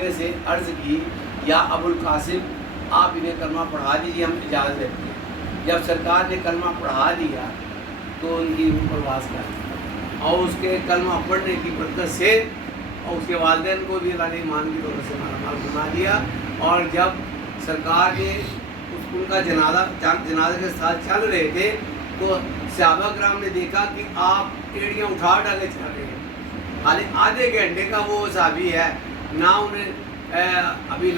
آگے سے عرض کی یا ابوالقاسم آپ انہیں کلمہ پڑھا دیجیے، ہم اجازت دیتے ہیں۔ جب سرکار نے کلمہ پڑھا دیا تو ان کی پرواز کر دی اور اس کے کلمہ پڑھنے کی برکت سے اور اس کے والدین کو بھی اللہ نے ایمان کی دولت سے مالا مال بنا دیا۔ اور جب سرکار نے ان کا جنازہ کے ساتھ چل رہے تھے تو صحابہ کرام نے دیکھا کہ آپ ایڑیاں اٹھا ڈالے چل رہے ہیں، خالی آدھے گھنٹے کا وہ صحابی ہے، نہ انہیں ابھی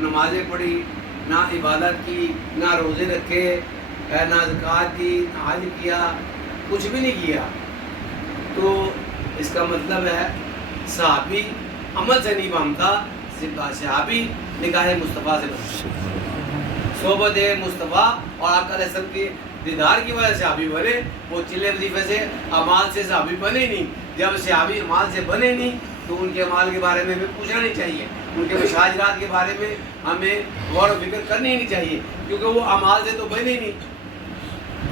نمازیں پڑھی، نہ عبادت کی، نہ روزے رکھے، نہ زکوٰۃ کی، نہ حج کیا، کچھ بھی نہیں کیا۔ تو اس کا مطلب ہے صحابی عمل سے نہیں بنتا، صحابی نگاہ مصطفیٰ سے بنتا۔ صحبت مصطفیٰ اور آقا علیہ السلام کے دیدار کی وجہ سے صحابی بنے، وہ چلے وظیفے سے اعمال سے صحابی بنے نہیں۔ جب صحابی اعمال سے بنے نہیں تو ان کے اعمال کے بارے میں ہمیں پوچھنا نہیں چاہیے، ان کے مشاجرات کے بارے میں ہمیں غور و فکر کرنی نہیں چاہیے، کیونکہ وہ اعمال سے تو بنے نہیں۔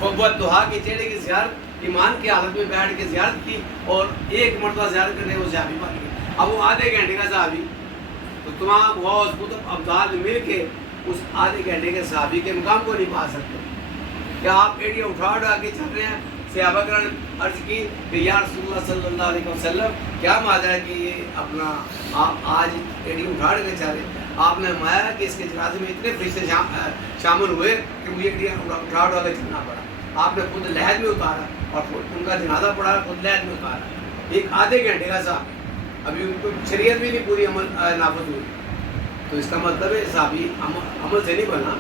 وہ دعا کے چہرے کی زیارت ایمان کی حالت میں بیٹھ کے زیارت کی اور ایک مرتبہ زیارت کرنے وہ صحابی بن گئے۔ اب وہ آدھے گھنٹے کا صحابی، تو تمام غوث کتب ابدال مل کے اس آدھے گھنٹے کے صحابی کے مقام کو نہیں پا سکتے۔ کیا آپ ایڑیاں اٹھا کے چل رہے ہیں؟ صحابہ کرام نے عرض کی کہ یا رسول اللہ صلی اللہ علیہ وسلم کیا ماجرا ہے کہ یہ اپنا آپ آج ایڑی اٹھا کے چل رہے ہیں؟ آپ نے فرمایا کہ اس کے جنازے میں اتنے فرشتے شامل ہوئے کہ مجھے ایڑیاں اٹھا کے چلنا پڑا۔ آپ نے خود لحد میں اتارا اور ان کا جنازہ پڑھا، خود لحد میں اتارا۔ ایک آدھے گھنٹے کا صحابی، ابھی ان کو شریعت بھی نہیں پوری عمل نافذ ہوئی۔ تو اس کا مطلب ہے صحابی عمل سے نہیں بنا،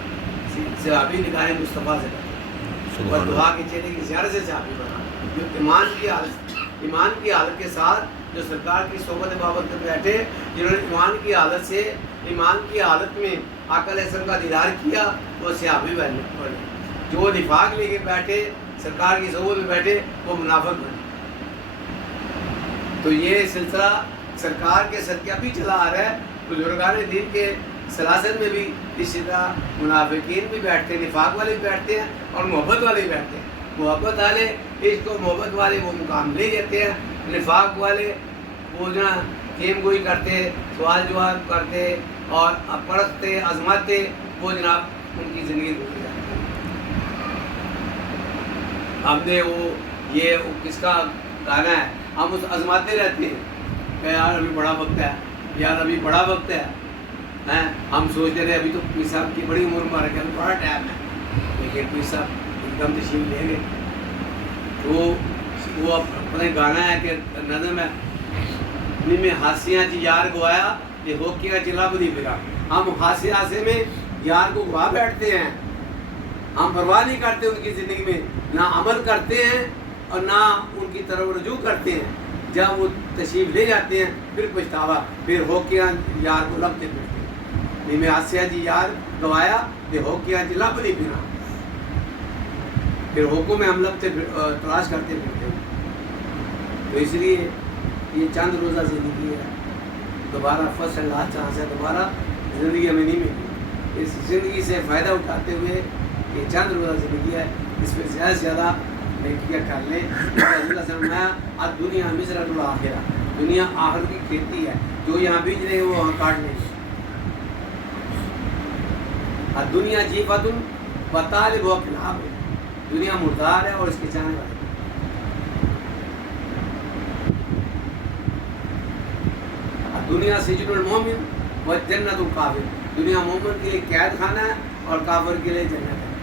صحابی نگاہ مصطفیٰ سے بنا اور دعا کے چہرے کی زیارت سے صحابی بنا، جو ایمان کی حالت کے ساتھ جو سرکار کی صحبت بابت میں بیٹھے، جنہوں نے ایمان کی حالت میں آقا علیہ السلام کا دیدار کیا، وہ صحابی بنے۔ جو نفاق لے کے بیٹھے، سرکار کی صحبت میں بیٹھے، وہ منافق بنے۔ تو یہ سلسلہ سرکار کے صدقے ابھی چلا آ رہا ہے۔ بزرگان دین کے سلاسل میں بھی اسی طرح منافقین بھی بیٹھتے ہیں، نفاق والے بھی بیٹھتے ہیں اور محبت والے بھی بیٹھتے ہیں۔ محبت والے عشق و محبت والے وہ مقام لے جاتے ہیں، نفاق والے وہ جو کھیم گوئی کرتے، سوال جواب کرتے اور پرستتے عظمتیں، وہ جناب ان کی زندگی گزر جاتی ہے۔ ہم نے یہ کس کا گانا ہے، ہم اس عظمتیں رہتے ہیں کہ یار ابھی بڑا وقت ہے، یار ابھی بڑا وقت ہے، ہم سوچتے رہے ابھی تو پیر صاحب کی بڑی عمر مبارک ہے، بڑا ٹائم ہے، لیکن پیر صاحب ایک دم تشریف لے گئے۔ تو وہ اپنے گانا ہے کہ نظم ہے میں ہاسیاں چی یار گوایا یہ ہو کیا چلا بدی پھرا۔ ہم ہاسے میں یار کو گوا بیٹھتے ہیں، ہم پرواہ نہیں کرتے ان کی زندگی میں، نہ عمل کرتے ہیں اور نہ ان کی طرف رجوع کرتے ہیں۔ جب وہ تشریف لے جاتے ہیں پھر پچھتاوا، پھر ہو کیا یار کو لبتے پھرتے، میں ہاسیاں جی یار گوایا یہ ہو کیا چلا بدی پھرا، پھر حکم میں ہم لبتے تلاش کرتے پھرتے ہیں۔ تو اس لیے یہ چند روزہ زندگی ہے، دوبارہ فصل اللہ چاہ سے دوبارہ زندگی ہمیں نہیں ملی۔ اس زندگی سے فائدہ اٹھاتے ہوئے یہ چند روزہ زندگی ہے، اس میں زیادہ سے زیادہ نیکیاں کر لیں۔ اللہ سے فرمایا اب دنیا مزرعۃ الآخرہ، دنیا آخرت کی کھیتی ہے، جو یہاں بیج رہے ہیں وہ وہاں کاٹ لیں۔ اب دنیا جیفۃ وطالب و کلاب، دنیا مردار ہے اور اس کے چاہنے والے۔ دنیا سجن المومن و جنت الکافر، دنیا مومن کے لیے قید خانہ ہے اور کافر کے لیے جنت ہے۔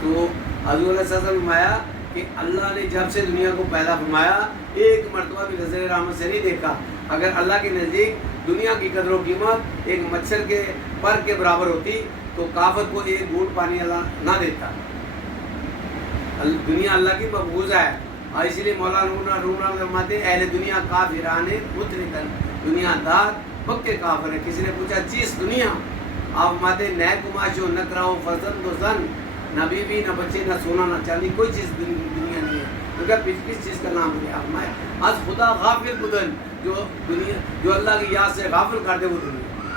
تو حضور علیہ السلام نے فرمایا کہ اللہ نے جب سے دنیا کو پیدا فرمایا ایک مرتبہ بھی نظر رحمت سے نہیں دیکھا۔ اگر اللہ کے نزدیک دنیا کی قدر و قیمت ایک مچھر کے پر کے برابر ہوتی تو کافر کو ایک گھونٹ پانی اللہ نہ دیتا۔ دنیا اللہ کی مقبوضہ ہے، اور اسی لیے مولانا روم فرماتے ہیں اہل دنیا کافران مطلقاً، دنیا دار پکے کافر ہے۔ کسی نے پوچھا چیز دنیا، آپ فرماتے ہیں نئے کماشو نہ کراؤ فرزند و زن، نہ بیوی نہ بچے نہ سونا نہ چاندی، کوئی چیز دنیا نہیں ہے۔ تو کیا کس چیز کا نام لیا فرمایا آج خدا غافل بدن، جو اللہ کی یاد سے غافل کر دے وہ دنیا۔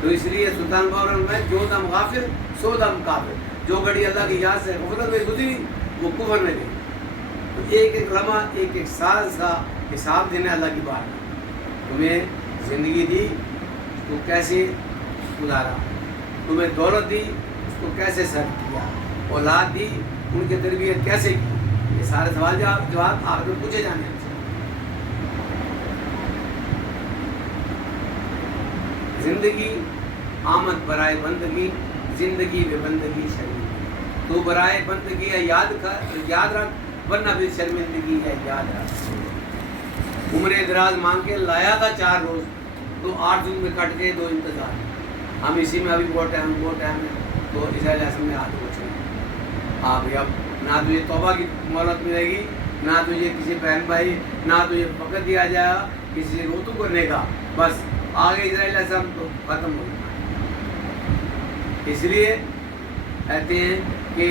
تو اس لیے سلطان باور میں جو دم غافل سو دم کافر، جو گھڑی اللہ کی یاد سے غفلت میں گزری وہ کفر میں گئی۔ تو ایک ایک لمحہ ایک ایک سال کا حساب دینا اللہ کی بات ہے۔ ہمیں زندگی دی اس کو کیسے گزارا، تمہیں دولت دی اس کو کیسے صرف کیا، اولاد دی ان کی تربیت کیسے کی، یہ سارے سوال جواب آپ کو پوچھے جانے ہیں۔ زندگی آمد برائے بندگی، زندگی بے بندگی شرمندگی، تو برائے بندگی ہے یاد رکھ، ورنہ بھی شرمندگی ہے یاد رکھ۔ عمر دراز مانگ کے لایا تھا 4 روز، تو 8 دن میں کٹ گئے 2 انتظار، ہم اسی میں ابھی بہت ٹائم ہے، تو اسرائیل اعظم میں ہاتھ پہنچے آپ اب نہ تجھے توبہ کی مہلت ملے گی، نہ تجھے کسی بہن بھائی، نہ تجھے وقت دیا جائے گا کسی سے روتو کرنے کا، بس آگے اسرائیل اعظم تو ختم ہو گیا۔ اس لیے کہتے ہیں کہ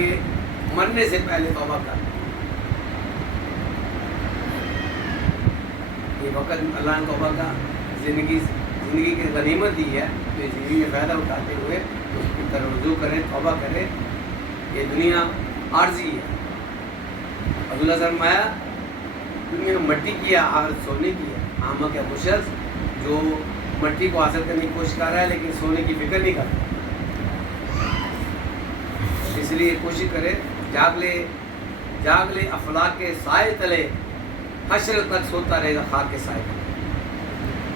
مرنے سے پہلے توبہ کر، یہ وقت اللہ نے توبہ کا زندگی کی غنیمت دی ہے، تو اس زندگی میں فائدہ اٹھاتے ہوئے اس کی طرف رجوع کریں، توبہ کریں۔ یہ دنیا عارضی ہے، عبداللہ فرمایا دنیا مٹی کی ہے آخرت سونے کی ہے۔ احمق ہے وہ شخص جو مٹی کو حاصل کرنے کی کوشش کر رہا ہے لیکن سونے کی فکر نہیں کرتا۔ اس لیے کوشش کرے جاگ لے افلاک کے سائے تلے، حشر تک سوتا رہے گا خاک کے سائے تلے۔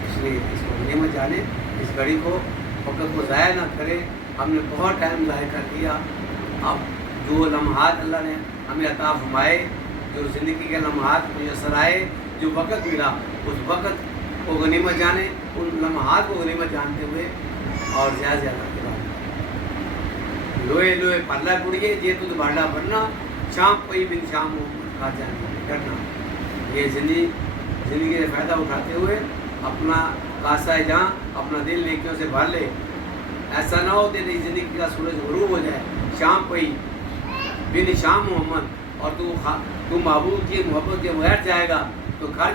اس لیے اس کو نعمت جانے، اس گھڑی کو وقت کو ضائع نہ کرے۔ ہم نے بہت ٹائم ضائع کر دیا، اب جو لمحات اللہ نے ہمیں عطا فرمائے، جو زندگی کے لمحات میسر آئے، جو وقت ملا، اس وقت کو غنیمت جانے، ان لمحات کو غنیمت جانتے ہوئے اور زیادہ زیادہ لوہے لوہے پلہ پڑیے یہ تو بھاڑا بننا، شام کوئی بن شام کھا جانا کرنا۔ یہ زندگی سے فائدہ اٹھاتے ہوئے اپنا کاسہ جہاں اپنا دل نیکیوں سے بھر لے، ایسا نہ ہو تیری زندگی کا سورج غروب ہو جائے، شام پئی بن شام محمد، اور تو محبوب کی محبت کے بغیر جائے گا تو گھر